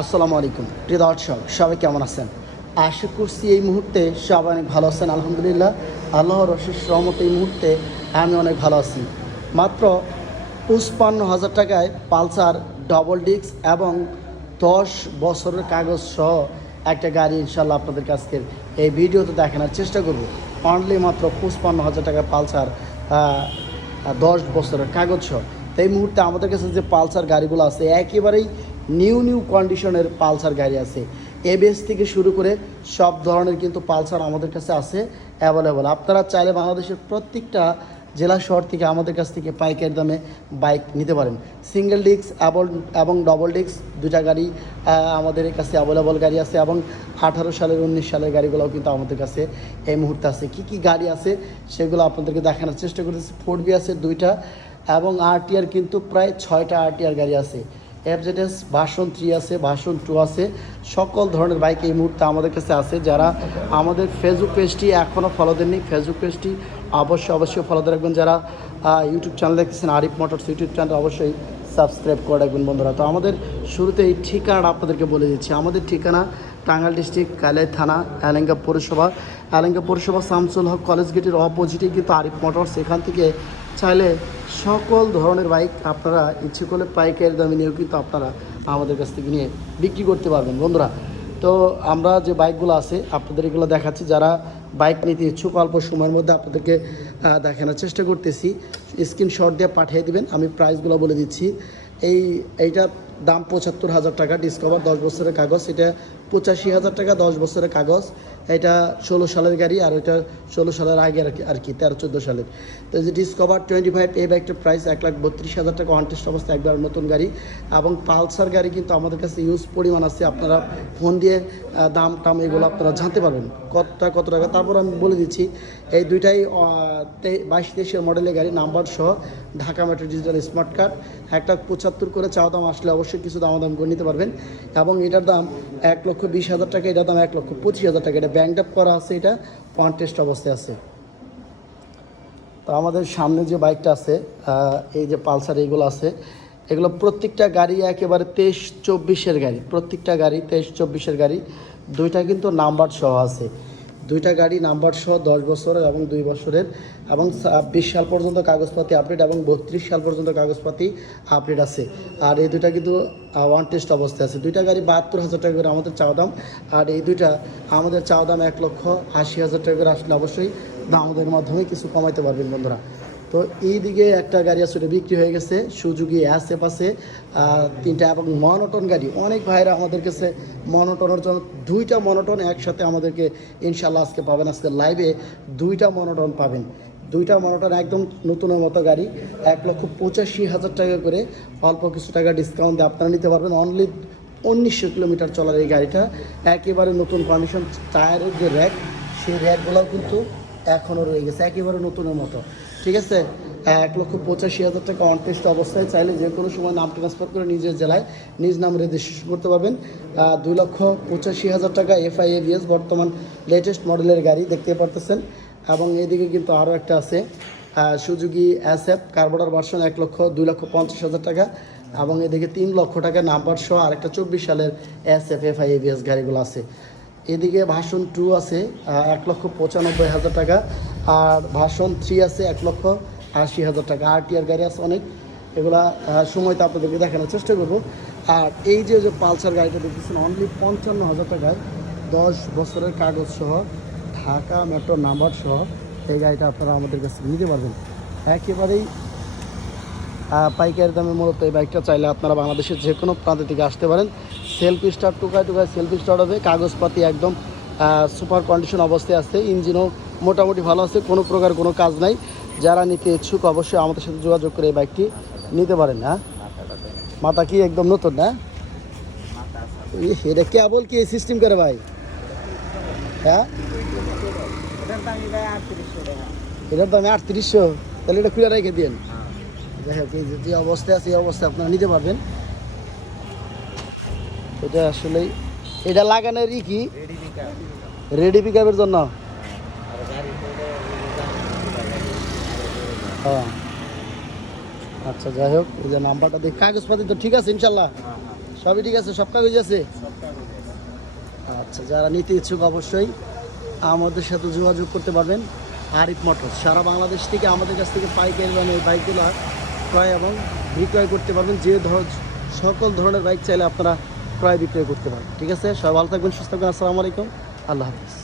আসসালামু আলাইকুম। প্রিয় দর্শক, সবাই কেমন আছেন? আশা করছি এই মুহূর্তে সবাই অনেক ভালো আছেন, আলহামদুলিল্লাহ। আল্লাহর অশেষ সহমত এই মুহূর্তে আমি অনেক ভালো আছি। মাত্র পঁচপান্ন হাজার টাকায় পালসার ডবল ডিস্ক এবং দশ বছরের কাগজ সহ একটা গাড়ি ইনশাল্লাহ আপনাদের কাছকে এই ভিডিওতে দেখানোর চেষ্টা করব। অনলি মাত্র পঁচপান্ন হাজার টাকা পালসার দশ বছরের কাগজ সহ। তো এই মুহূর্তে আমাদের কাছে যে পালসার গাড়িগুলো আছে, একেবারেই নিউ নিউ কন্ডিশনের পালসার গাড়ি আছে। এবিএস থেকে শুরু করে সব ধরনের কিন্তু পালসার আমাদের কাছে আছে অ্যাভেলেবল আপনারা চাইলে বাংলাদেশের প্রত্যেকটা জেলা শহর থেকে আমাদের কাছ থেকে পাইকারি দামে বাইক নিতে পারেন। সিঙ্গেল ডিস্ক এবং এবং ডবল ডিস্ক দুটা গাড়ি আমাদের কাছে অ্যাভেলেবল গাড়ি আছে এবং আঠারো সালের, উনিশ সালের গাড়িগুলোও কিন্তু আমাদের কাছে এই মুহূর্তে আছে। কি কি গাড়ি আছে সেগুলো আপনাদেরকে দেখানোর চেষ্টা করতেছি। ফোর বি আছে দুইটা এবং আরটিআর কিন্তু প্রায় ছয়টা আরটিআর গাড়ি আছে। এফজেডএস ভাষণ থ্রি আছে ভাষণ টু আছে, সকল ধরনের বাইক এই মুহূর্তে আমাদের কাছে আছে। যারা আমাদের ফেসবুক পেজটি এখনও ফলো দেননি ফেসবুক পেজটি অবশ্যই অবশ্যই ফলো রাখবেন। যারা ইউটিউব চ্যানেল দেখতেছেন আরিফ মোটরস ইউটিউব চ্যানেল অবশ্যই সাবস্ক্রাইব করে রাখবেন বন্ধুরা। তো আমাদের শুরুতে এই ঠিকানাটা আপনাদেরকে বলে দিচ্ছি। আমাদের ঠিকানা টাঙ্গাল ডিস্ট্রিক্ট কালাই থানা, এলেঙ্গা পৌরসভা। এলেঙ্গা পৌরসভা, শামসুল হক কলেজ গেটের অপোজিটে কিন্তু আরিফ মোটরস এখান থেকে চাইলে সকল ধরনের বাইক আপনারা ইচ্ছে করলে পাইকারি দামে নিয়েও কিন্তু আপনারা আমাদের কাছ থেকে নিয়ে বিক্রি করতে পারবেন। বন্ধুরা, তো আমরা যে বাইকগুলো আছে, আপনাদের এগুলো দেখাচ্ছি। যারা বাইক নিতে ইচ্ছুক, অল্প সময়ের মধ্যে আপনাদেরকে দেখানোর চেষ্টা করতেছি। স্ক্রিনশট দিয়ে পাঠিয়ে দিবেন, আমি প্রাইসগুলো বলে দিচ্ছি। এই এইটার দাম পঁচাত্তর হাজার টাকা ডিসকভার দশ বছরের কাগজ, এটা পঁচাশি হাজার টাকা দশ বছরের কাগজ। এটা ষোলো সালের গাড়ি আর এটা ষোলো সালের আগে আর কি আর কি, তেরো চোদ্দ সালের। তো যে ডিসকভার টোয়েন্টি ফাইভ এই বাইকটার প্রাইস এক লাখ বত্রিশ হাজার টাকা অনটেস্ট অবস্থায় একবার নতুন গাড়ি। এবং পালসার গাড়ি কিন্তু আমাদের কাছে ইউজ পরিমাণ আছে, আপনারা ফোন দিয়ে দাম টাম এগুলো আপনারা জানতে পারবেন। কতটা, কত টাকা, তারপর আমি বলে দিচ্ছি, এই দুইটাই বাইশ তেইশের মডেলের গাড়ি নাম্বার সহ Dhaka metro digital smart card একটা পঁচাত্তর করে চাওয়া দাম আসলে অবশ্যই কিছু দাম দাম করে নিতে পারবেন। এবং এটার দাম এক লক্ষ বিশ হাজার টাকা, এটার দাম এক লক্ষ পঁচিশ হাজার টাকা। এটা ব্যাংক আপ করা আছে, এটা ওয়ান টেস্ট অবস্থায় আছে। তো আমাদের সামনে যে বাইকটা আছে এই যে পালসার এইগুলো আছে, এগুলো প্রত্যেকটা গাড়ি একেবারে তেইশ চব্বিশের গাড়ি, প্রত্যেকটা গাড়ি তেইশ চব্বিশের গাড়ি, দুইটা কিন্তু নাম্বার সহ আছে। দুইটা গাড়ি, নাম্বার সহ দশ বছরের এবং দুই বছরের এবং বিশ সাল পর্যন্ত কাগজপাতি আপডেট এবং বত্রিশ সাল পর্যন্ত কাগজপাতি আপডেট আছে। আর এই দুইটা কিন্তু ওয়ান টেস্ট অবস্থায় আছে। দুইটা গাড়ি বাহাত্তর হাজার টাকা করে আমাদের চাওয়া দাম। আর এই দুইটা, আমাদের চাওয়া দাম এক লক্ষ আশি হাজার টাকা করে আসলে অবশ্যই আমাদের মাধ্যমে কিছু কমাইতে পারবেন বন্ধুরা। তো এই দিকে একটা গাড়ি আসলে বিক্রি হয়ে গেছে অ্যাসেপ আছে আর তিনটা এবং মনোটন গাড়ি। অনেক ভাইরা আমাদের কাছে মনোটনের জন্য দুইটা মনোটন একসাথে আমাদেরকে ইনশাল্লাহ আজকে পাবেন। আজকে লাইভে দুইটা মনোটন পাবেন। দুইটা মনোটন একদম নতুনের মতো গাড়ি, এক লক্ষ পঁচাশি হাজার টাকা করে অল্প কিছু টাকা ডিসকাউন্ট দিয়ে আপনারা নিতে পারবেন। অনলি উনিশশো কিলোমিটার চলার এই গাড়িটা। একেবারে নতুন কন্ডিশন টায়ারের যে র্যাক সেই র্যাকগুলোও কিন্তু এখনও রয়ে গেছে, একেবারে নতুনের মতো। ঠিক আছে? এক লক্ষ পঁচাশি হাজার টাকা অনটেস্ট অবস্থায়। চাইলে যে কোনো সময় নাম ট্রান্সফার করে নিজের জেলায় নিজ নাম রেজিস্ট্রেশন করতে পারবেন। দুই লক্ষ পঁচাশি হাজার টাকা এফআই এভিএস বর্তমান লেটেস্ট মডেলের গাড়ি দেখতে পারতেছেন। এবং এদিকে কিন্তু আরও একটা আছে সুজুকি অ্যাসএফ কার্বোডার ভার্সন এক লক্ষ, দুই লক্ষ পঞ্চাশ হাজার টাকা। এবং এদিকে তিন লক্ষ টাকা নাম্বার সহ আরেকটা চব্বিশ সালের এস এফ এফ আই এভিএস গাড়িগুলো আছে। এদিকে ভাষণ টু আছে এক লক্ষ পঁচানব্বই হাজার টাকা। আর ভাষণ থ্রি আছে এক লক্ষ আশি হাজার টাকা। আর টিআর গাড়ি আছে অনেক। এগুলা আহ, সময়তে আপনাদেরকে দেখানোর চেষ্টা করব। আর এই যে যে পালসার গাড়িটা দেখতেছেন অনলি পঞ্চান্ন হাজার টাকায় দশ বছরের কাগজ সহ ঢাকা মেট্রো নাম্বার সহ এই গাড়িটা আপনারা আমাদের কাছে নিতে পারবেন। একেবারেই পাইকারি দামে মূলত এই বাইকটা চাইলে আপনারা বাংলাদেশের যে কোনো প্রান্ত থেকে আসতে পারেন। সেলফি স্টার টুকায় টুকায় সেলফি স্টার হবে কাগজপাতি একদম সুপার কন্ডিশন অবস্থায় আছে ইঞ্জিনও মোটামুটি ভালো আছে কোনো প্রকার কোনো কাজ নাই। যারা নিতে ইচ্ছুক অবশ্যই আমাদের সাথে যোগাযোগ করে এই বাইকটি নিতে পারেন না মাথা কি একদম নতুন না ই, এটা কেবল কি সিস্টেম করে ভাই? হ্যাঁ? এটার দামে আটত্রিশশো তাহলে এটা খুলে রেখে দিন যে- অবস্থায় আছে এই অবস্থায় আপনারা নিতে পারবেন। এটা আসলেই এটা লাগানোর ই কি? রেডি পিক আপের জন্য? হ্যাঁ। আচ্ছা যাই হোক, এই যে নাম্বারটা দেখি। কাগজপাতি তো ঠিক আছে, ইনশাল্লাহ। সবই ঠিক আছে, সব কাগজ আছে। আচ্ছা যারা নিতে ইচ্ছুক অবশ্যই আমাদের সাথে যোগাযোগ করতে পারবেন। আরিফ মোটর সারা বাংলাদেশ থেকে আমাদের কাছ থেকে পাইকারি মানে এই বাইকগুলো ক্রয় এবং বিক্রয় করতে পারবেন। যে ধর, সকল ধরনের বাইক চাইলে আপনারা ক্রয় বিক্রয় করতে পারেন ঠিক আছে? সবাই ভালো থাকবেন, সুস্থ থাকবেন। আসসালামু আলাইকুম। আল্লাহ হাফিজ।